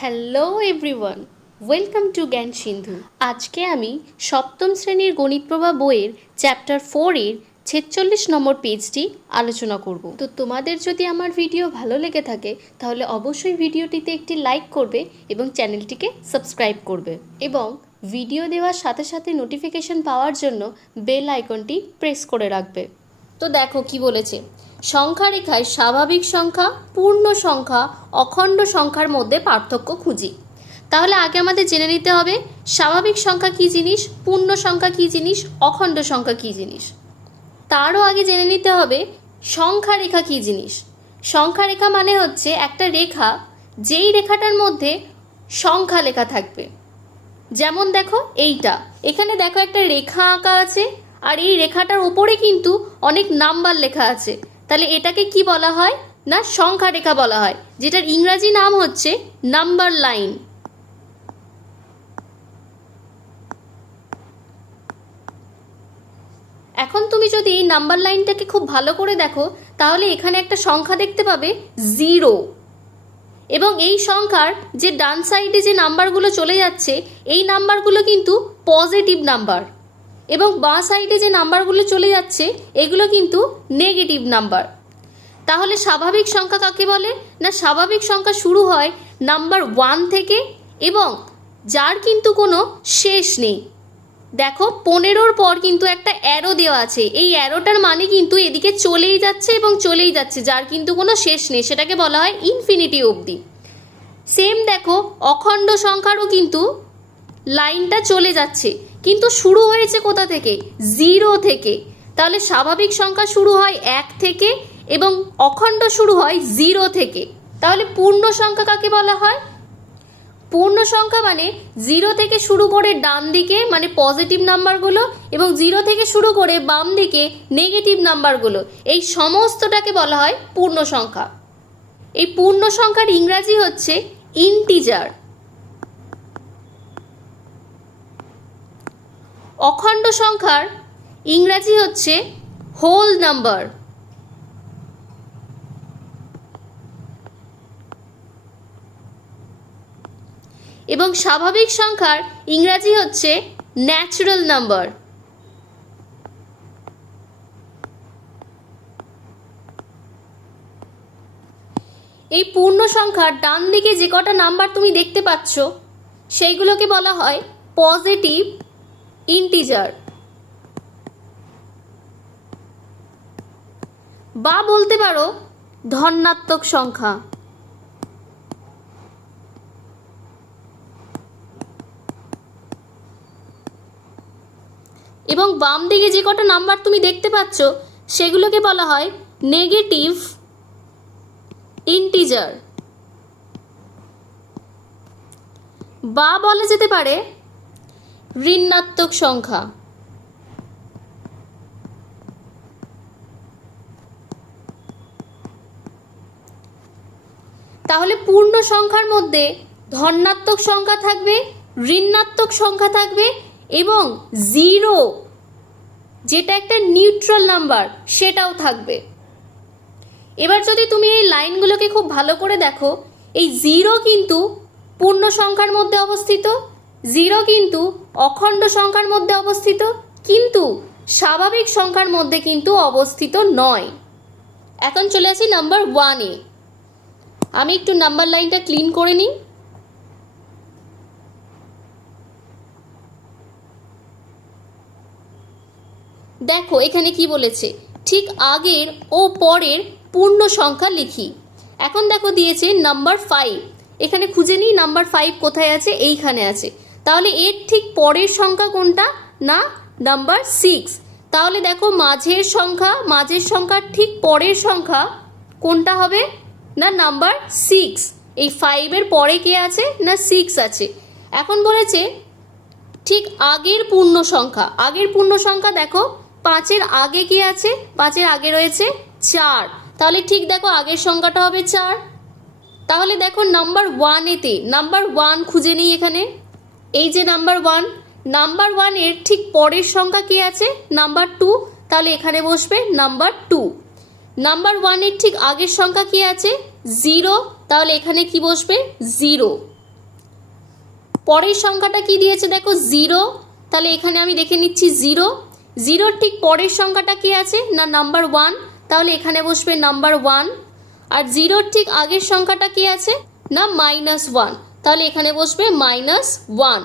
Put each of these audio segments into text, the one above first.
Hello everyone, welcome to জ্ঞান সিন্ধু। আজকে আমি সপ্তম শ্রেণির গণিত প্রভা বইয়ের চ্যাপ্টার ফোরের ছেচল্লিশ নম্বর পেজটি আলোচনা করব। তো তোমাদের যদি আমার ভিডিও ভালো লেগে থাকে, তাহলে অবশ্যই ভিডিওটিতে একটি লাইক করবে এবং চ্যানেলটিকে সাবস্ক্রাইব করবে এবং ভিডিও দেওয়ার সাথে সাথে নোটিফিকেশন পাওয়ার জন্য বেল আইকনটি প্রেস করে রাখবে। তো দেখো কি বলেছে সংখ্যা রেখায় স্বাভাবিক সংখ্যা, পূর্ণ সংখ্যা, অখণ্ড সংখ্যার মধ্যে পার্থক্য খুঁজি। তাহলে আগে আমাদের জেনে নিতে হবে, স্বাভাবিক সংখ্যা কী জিনিস, পূর্ণ সংখ্যা কী জিনিস, অখণ্ড সংখ্যা কী জিনিস। তারও আগে জেনে নিতে হবে সংখ্যা রেখা কী জিনিস। সংখ্যা রেখা মানে হচ্ছে একটা রেখা, যেই রেখাটার মধ্যে সংখ্যা লেখা থাকবে। যেমন দেখো, এইটা। এখানে দেখো একটা রেখা আঁকা আছে, আর এই রেখাটার উপরে কিন্তু অনেক নাম্বার লেখা আছে। তাহলে এটাকে কি বলা হয়? না সংখ্যা রেখা বলা হয়, যেটার ইংরাজি নাম হচ্ছে নাম্বার লাইন। এখন তুমি যদি এই নাম্বার লাইনটাকে খুব ভালো করে দেখো, তাহলে এখানে একটা সংখ্যা দেখতে পাবে, জিরো। এবং এই সংখ্যার যে ডান সাইডে যে নাম্বারগুলো চলে যাচ্ছে, এই নাম্বারগুলো কিন্তু পজিটিভ নাম্বার। এবং বাঁ সাইডে যে নাম্বারগুলো চলে যাচ্ছে, এগুলো কিন্তু নেগেটিভ নাম্বার তাহলে স্বাভাবিক সংখ্যা কাকে বলে? না, স্বাভাবিক সংখ্যা শুরু হয় নাম্বার ওয়ান থেকে এবং যার কিন্তু কোনো শেষ নেই। দেখো, পনেরোর পর কিন্তু একটা অ্যারো দেওয়া আছে। এই অ্যারোটার মানে কিন্তু এদিকে চলেই যাচ্ছে এবং চলেই যাচ্ছে, যার কিন্তু কোনো শেষ নেই। সেটাকে বলা হয় ইনফিনিটি অবধি। সেম দেখো, অখণ্ড সংখ্যারও কিন্তু লাইনটা চলে যাচ্ছে। কিন্তু শুরু হয়েছে কোথা থেকে? জিরো থেকে। তাহলে স্বাভাবিক সংখ্যা শুরু হয় এক থেকে এবং অখণ্ড শুরু হয় জিরো থেকে। তাহলে পূর্ণ সংখ্যা কাকে বলা হয়? পূর্ণ সংখ্যা মানে জিরো থেকে শুরু করে ডান দিকে মানে পজিটিভ নাম্বারগুলো এবং জিরো থেকে শুরু করে বাম দিকে নেগেটিভ নাম্বারগুলো। এই সমস্তটাকে বলা হয় পূর্ণ সংখ্যা। এই পূর্ণ সংখ্যার ইংরাজি হচ্ছে ইন্টিজার। অখণ্ড সংখ্যার ইংরাজি হচ্ছে হোল নাম্বার। এবং স্বাভাবিক সংখ্যার ইংরাজি হচ্ছে ন্যাচারাল নাম্বার এই পূর্ণ সংখ্যার ডান দিকে যে কটা নাম্বার তুমি দেখতে পাচ্ছ, সেইগুলোকে বলা হয় পজিটিভ ইন্টিজার। বা বলতে পারো, ধনাত্মক সংখ্যা। এবং বাম দিকে যে কটা নাম্বার তুমি দেখতে পাচ্ছ, সেগুলোকে বলা হয় নেগেটিভ ইন্টিজার বা বলা যেতে পারে ঋণাত্মক সংখ্যা। তাহলে পূর্ণ সংখ্যার মধ্যে ধনাত্মক সংখ্যা থাকবে, ঋণাত্মক সংখ্যা থাকবে এবং জিরো, যেটা একটা নিউট্রাল নাম্বার, সেটাও থাকবে। এবার যদি তুমি এই লাইনগুলোকে খুব ভালো করে দেখো, এই জিরো কিন্তু পূর্ণ সংখ্যার মধ্যে অবস্থিত। জিরো কিন্তু অখণ্ড সংখ্যার মধ্যে অবস্থিত, কিন্তু স্বাভাবিক সংখ্যার মধ্যে কিন্তু অবস্থিত নয়। এখন চলে আসি নাম্বার ওয়ানে আমি একটু নাম্বার লাইনটা ক্লিন করে নিই। দেখো, এখানে কি বলেছে? ঠিক আগের ও পরের পূর্ণ সংখ্যা লিখি। এখন দেখো দিয়েছে নাম্বার ফাইভ। এখানে খুঁজে নিই নাম্বার ফাইভ কোথায় আছে, এইখানে আছে। তাহলে এর ঠিক পরের সংখ্যা কোনটা? না নাম্বার সিক্স তাহলে দেখো মাঝের সংখ্যা, মাঝের সংখ্যার ঠিক পরের সংখ্যা কোনটা হবে? না নাম্বার সিক্স এই ফাইভের পরে কে আছে? না সিক্স আছে। এখন বলেছে ঠিক আগের পূর্ণ সংখ্যা। আগের পূর্ণ সংখ্যা দেখো, পাঁচের আগে কি আছে? পাঁচের আগে রয়েছে চার। তাহলে ঠিক দেখো আগের সংখ্যাটা হবে চার। তাহলে দেখো নাম্বার ওয়ানেতে নাম্বার ওয়ান খুঁজে নিই এখানে। এই যে নাম্বার ওয়ান, নাম্বার ওয়ানের ঠিক পরের সংখ্যা কি আছে? নাম্বার টু, তাহলে এখানে বসবে নাম্বার টু। নাম্বার ওয়ানের ঠিক আগের সংখ্যা কি আছে? জিরো, তাহলে এখানে কি বসবে? জিরো। পরের সংখ্যাটা কি দিয়েছে দেখো? জিরো, তাহলে এখানে আমি দেখে নিচ্ছি জিরো। জিরোর ঠিক পরের সংখ্যাটা কি আছে? না, নাম্বার ওয়ান, তাহলে এখানে বসবে নাম্বার ওয়ান। আর জিরোর ঠিক আগের সংখ্যাটা কি আছে? না, মাইনাস ওয়ান। তাহলে এখানে বসবে মাইনাস ওয়ান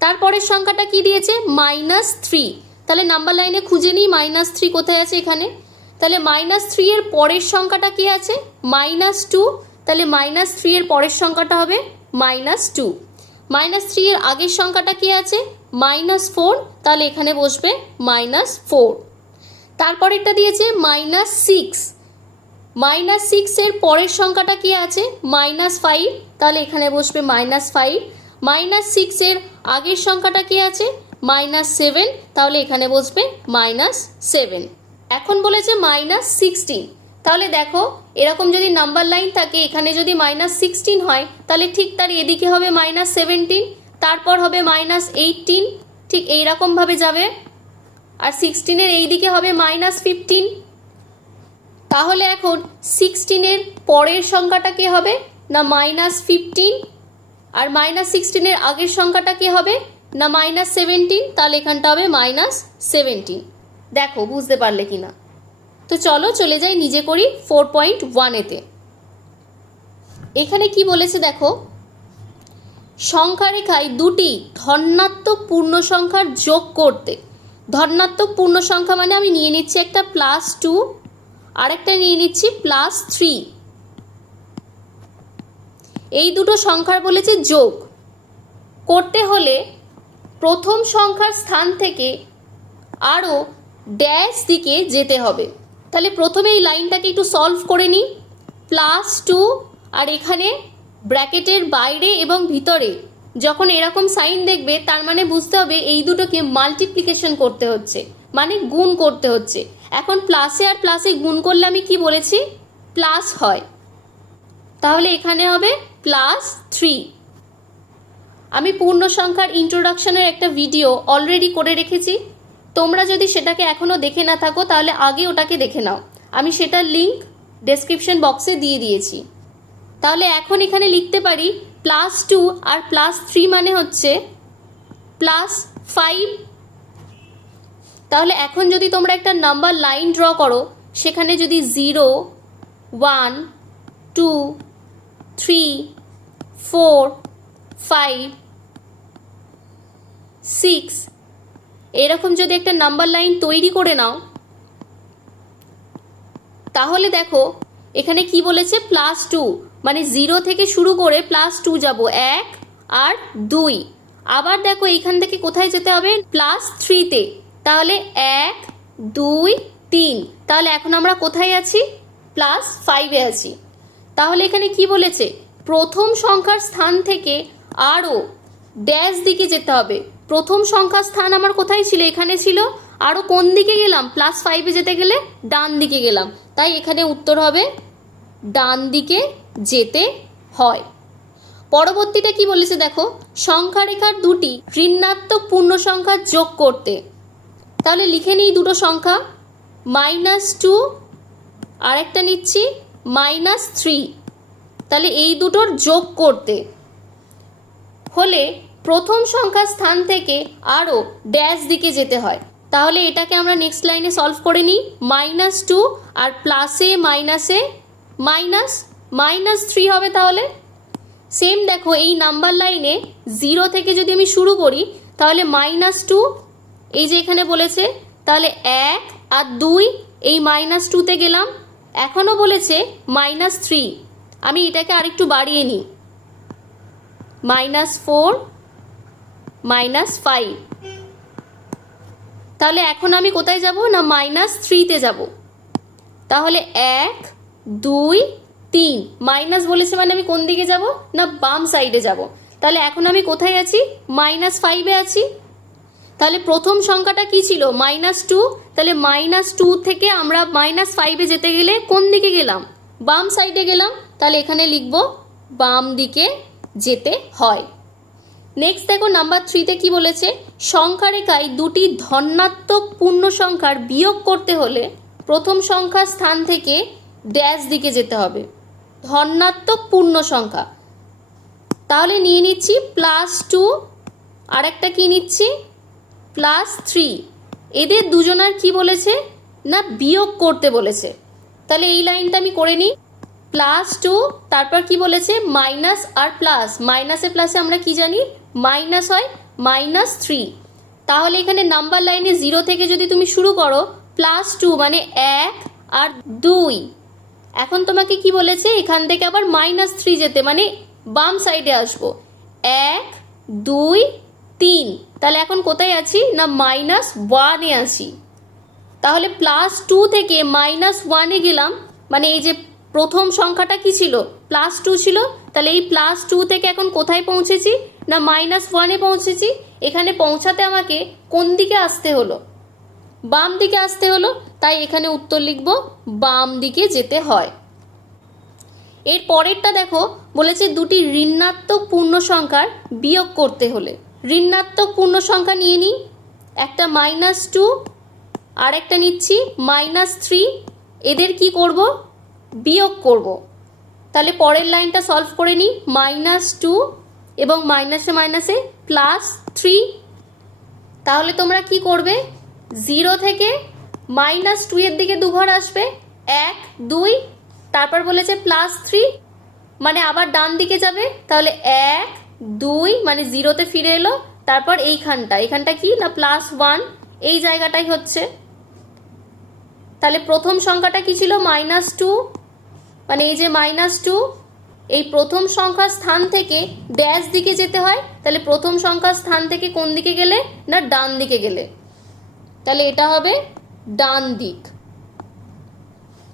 তারপরের সংখ্যাটা কি দিয়েছে? মাইনাস থ্রি তাহলে নাম্বার লাইনে খুঁজে নিই মাইনাস থ্রি কোথায় আছে এখানে? তাহলে মাইনাস থ্রি এর পরের সংখ্যাটা কি আছে? মাইনাস টু তাহলে মাইনাস থ্রি এর পরের সংখ্যাটা হবে মাইনাস টু মাইনাস থ্রি এর আগের সংখ্যাটা কি আছে? মাইনাস ফোর তাহলে এখানে বসবে মাইনাস ফোর তারপরেরটা দিয়েছে মাইনাস সিক্স মাইনাস সিক্সের পরের সংখ্যাটা কি আছে? মাইনাস ফাইভ তাহলে এখানে বসবে মাইনাস ফাইভ মাইনাস সিক্সের আগের সংখ্যাটা কি আছে? মাইনাস সেভেন তাহলে এখানে বসবে মাইনাস সেভেন এখন বলেছে মাইনাস সিক্সটিন তাহলে দেখো, এরকম যদি নাম্বার লাইন থাকে, এখানে যদি মাইনাস সিক্সটিন হয়, তাহলে ঠিক তার এদিকে হবে মাইনাস সেভেন্টিন তারপর হবে মাইনাস এইটিন ঠিক এইরকমভাবে যাবে। আর সিক্সটিনের এই দিকে হবে মাইনাস ফিফটিন তাহলে এখন সিক্সটিনের পরের সংখ্যাটা কি হবে? না মাইনাস ফিফটিন আর মাইনাস সিক্সটিনের আগের সংখ্যাটা কি হবে? না মাইনাস সেভেন্টিন তাহলে এখানটা হবে মাইনাস সেভেন্টিন দেখো, বুঝতে পারলে কি না তো চলো চলে যাই নিজে করি ফোর পয়েন্ট ওয়ানেতে এখানে কি বলেছে দেখো? সংখ্যা রেখায় দুটি ধনাত্মক পূর্ণ সংখ্যার যোগ করতে। ধনাত্মক পূর্ণ সংখ্যা মানে আমি নিয়ে নিচ্ছি একটা প্লাস টু আরেকটা নিয়ে নিচ্ছি প্লাস থ্রি এই দুটো সংখ্যার বলেছে যোগ। করতে হলে প্রথম সংখ্যার স্থান থেকে আরও ড্যাশ দিকে যেতে হবে। তাহলে প্রথমে এই লাইনটাকে একটু সলভ করে নিই। প্লাস টু আর এখানে ব্র্যাকেটের বাইরে এবং ভিতরে যখন এরকম সাইন দেখবে, তার মানে বুঝতে হবে এই দুটোকে মাল্টিপ্লিকেশন করতে হচ্ছে মানে গুণ করতে হচ্ছে। এখন প্লাসে আর প্লাসে গুণ করলে আমি কি বলেছি? প্লাস হয়। তাহলে এখানে হবে প্লাস থ্রি আমি পূর্ণ সংখ্যার ইন্ট্রোডাকশনের একটা ভিডিও অলরেডি করে রেখেছি। তোমরা যদি সেটাকে এখনও দেখে না থাকো, তাহলে আগে ওটাকে দেখে নাও। আমি সেটার লিঙ্ক ডেসক্রিপশন বক্সে দিয়ে দিয়েছি। তাহলে এখন এখানে লিখতে পারি প্লাস টু আর প্লাস থ্রি মানে হচ্ছে প্লাস ফাইভ তাহলে এখন যদি তোমরা একটা নাম্বার লাইন ড্র করো, সেখানে যদি zero one two three four five six এরকম যদি একটা নাম্বার লাইন তৈরি করে নাও, তাহলে দেখো, এখানে কি বলেছে? প্লাস টু মানে জিরো থেকে শুরু করে প্লাস টু যাব, এক আর দুই। আবার দেখো এইখান থেকে কোথায় যেতে হবে? প্লাস থ্রিতে তাহলে এক, দুই, তিন। তাহলে এখন আমরা কোথায় আছি? প্লাস ফাইভে আছি। তাহলে এখানে কি বলেছে? প্রথম সংখ্যার স্থান থেকে আরও ড্যাশ দিকে যেতে হবে। প্রথম সংখ্যার স্থান আমার কোথায় ছিল? এখানে ছিল। আরও কোন দিকে গেলাম? প্লাস ফাইভে যেতে গেলে ডান দিকে গেলাম। তাই এখানে উত্তর হবে, ডান দিকে যেতে হয়। পরবর্তীটা কি বলেছে দেখো? সংখ্যা রেখার দুটি ঋণাত্মক পূর্ণ সংখ্যা যোগ করতে। তাহলে লিখে নিই দুটো সংখ্যা। মাইনাস টু, আরেকটা নিচ্ছি, মাইনাস থ্রি। তাহলে এই দুটোর যোগ করতে হলে প্রথম সংখ্যার স্থান থেকে আরও ড্যাশ দিকে যেতে হয়। তাহলে এটাকে আমরা নেক্সট লাইনে সলভ করে নিই। মাইনাস টু আর প্লাসে মাইনাসে মাইনাস মাইনাস থ্রি হবে তাহলে। সেম দেখো, এই নাম্বার লাইনে জিরো থেকে যদি আমি শুরু করি, তাহলে মাইনাস টু এই যে এখানে বলেছে, তাহলে এক আর দুই, এই মাইনাস টুতে গেলাম। এখনও বলেছে মাইনাস থ্রি আমি এটাকে আরেকটু বাড়িয়ে নিই। মাইনাস ফোর মাইনাস ফাইভ তাহলে এখন আমি কোথায় যাব? না মাইনাস থ্রিতে যাব। তাহলে এক, দুই, তিন। মাইনাস বলেছে মানে আমি কোন দিকে যাব? না, বাম সাইডে যাব। তাহলে এখন আমি কোথায় আছি? মাইনাস ফাইভে আছি। তাহলে প্রথম সংখ্যাটা কি ছিল? মাইনাস টু তাহলে মাইনাস টু থেকে আমরা মাইনাস ফাইভে যেতে গেলে কোন দিকে গেলাম? বাম সাইডে গেলাম। তাহলে এখানে লিখব, বাম দিকে যেতে হয়। নেক্সট দেখো নাম্বার থ্রিতে কি বলেছে? সংখ্যা রেখায় দুটি ধনাত্মক পূর্ণ সংখ্যার বিয়োগ করতে হলে প্রথম সংখ্যার স্থান থেকে ড্যাশ দিকে যেতে হবে। ধনাত্মক পূর্ণ সংখ্যা। তাহলে নিয়ে নিচ্ছি প্লাস টু আর একটা কি নিচ্ছি? প্লাস থ্রি এদের দুজনার কি বলেছে? না, বিয়োগ করতে বলেছে। তাহলে এই লাইনটা আমি করে নিই। প্লাস টু তারপর কি বলেছে? মাইনাস আর প্লাস মাইনাসে প্লাসে আমরা কি জানি? মাইনাস হয় মাইনাস থ্রি তাহলে এখানে নাম্বার লাইনে জিরো থেকে যদি তুমি শুরু করো প্লাস টু মানে এক আর দুই। এখন তোমাকে কি বলেছে? এখান থেকে আবার মাইনাস থ্রি যেতে মানে বাম সাইডে আসব। এক, দুই তিন। তাহলে এখন কোথায় আছি? না মাইনাস ওয়ানে আছি। তাহলে প্লাস টু থেকে মাইনাস ওয়ানে গেলাম। মানে এই যে প্রথম সংখ্যাটা কি ছিল? প্লাস টু ছিল। তাহলে এই প্লাস টু থেকে এখন কোথায় পৌঁছেছি? না মাইনাস ওয়ানে পৌঁছেছি। এখানে পৌঁছাতে আমাকে কোন দিকে আসতে হলো? বাম দিকে আসতে হলো। তাই এখানে উত্তর লিখব, বাম দিকে যেতে হয়। এর পরেরটা দেখো, বলেছে দুটি ঋণাত্মক পূর্ণ সংখ্যার বিয়োগ করতে হলে। ঋণাত্মক পূর্ণ সংখ্যা নিয়ে নিই। একটা মাইনাস টু আর একটা নিচ্ছি মাইনাস থ্রি এদের কি করব? বিয়োগ করব। তাহলে পরের লাইনটা সলভ করে নিই। মাইনাস টু এবং মাইনাসে মাইনাসে প্লাস থ্রি তাহলে তোমরা কি করবে? জিরো থেকে মাইনাস টু এর দিকে দুঘর আসবে। এক, দুই, তারপর বলেছে প্লাস থ্রি মানে আবার ডান দিকে যাবে। তাহলে এক দুই মানে জিরোতে ফিরে এলো, তারপর এইখানটা। এইখানটা কি না প্লাস ওয়ান এই জায়গাটাই হচ্ছে। তাহলে প্রথম সংখ্যাটা কি ছিল? মাইনাস টু মানে এই যে মাইনাস টু এই প্রথম সংখ্যার স্থান থেকে ড্যাশ দিকে যেতে হয়। তাহলে প্রথম সংখ্যার স্থান থেকে কোন দিকে গেলে? না ডান দিকে গেলে। তাহলে এটা হবে ডান দিক।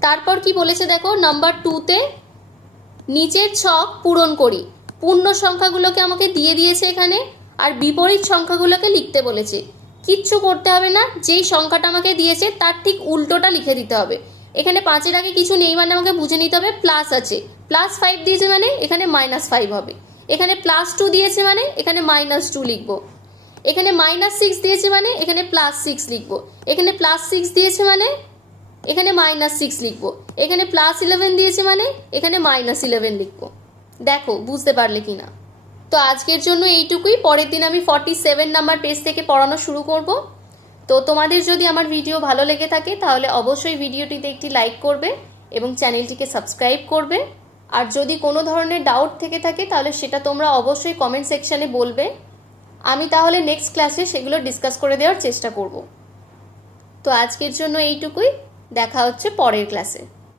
তারপর কি বলেছে দেখো? নাম্বার টুতে নিচের ছক পূরণ করি। পূর্ণ সংখ্যাগুলোকে আমাকে দিয়ে দিয়েছে এখানে, আর বিপরীত সংখ্যাগুলোকে লিখতে বলেছে। কিচ্ছু করতে হবে না, যেই সংখ্যাটা আমাকে দিয়েছে তার ঠিক উল্টোটা লিখে দিতে হবে। এখানে পাঁচের আগে কিছু নেই মানে আমাকে বুঝে নিতে হবে প্লাস আছে। প্লাস ফাইভ দিয়েছে মানে এখানে মাইনাস ফাইভ হবে। এখানে প্লাস টু দিয়েছে মানে এখানে মাইনাস টু লিখব। এখানে মাইনাস সিক্স দিয়েছে মানে এখানে প্লাস সিক্স লিখব। এখানে প্লাস সিক্স দিয়েছে মানে এখানে মাইনাস সিক্স লিখব। এখানে প্লাস ইলেভেন দিয়েছে মানে এখানে মাইনাস ইলেভেন লিখব। দেখো, বুঝতে পারলে কি না তো আজকের জন্য এইটুকুই। পরের দিন আমি ফর্টি সেভেন নাম্বার পেজ থেকে পড়ানো শুরু করব। তো তোমাদের যদি আমার ভিডিও ভালো লেগে থাকে, তাহলে অবশ্যই ভিডিওটিতে একটি লাইক করবে এবং চ্যানেলটিকে সাবস্ক্রাইব করবে। আর যদি কোনো ধরনের ডাউট থেকে থাকে, তাহলে সেটা তোমরা অবশ্যই কমেন্ট সেকশানে বলবে। আমি তাহলে নেক্সট ক্লাসে সেগুলো ডিসকাস করে দেওয়ার চেষ্টা করব। তো আজকের জন্য এইটুকুই। দেখা হচ্ছে পরের ক্লাসে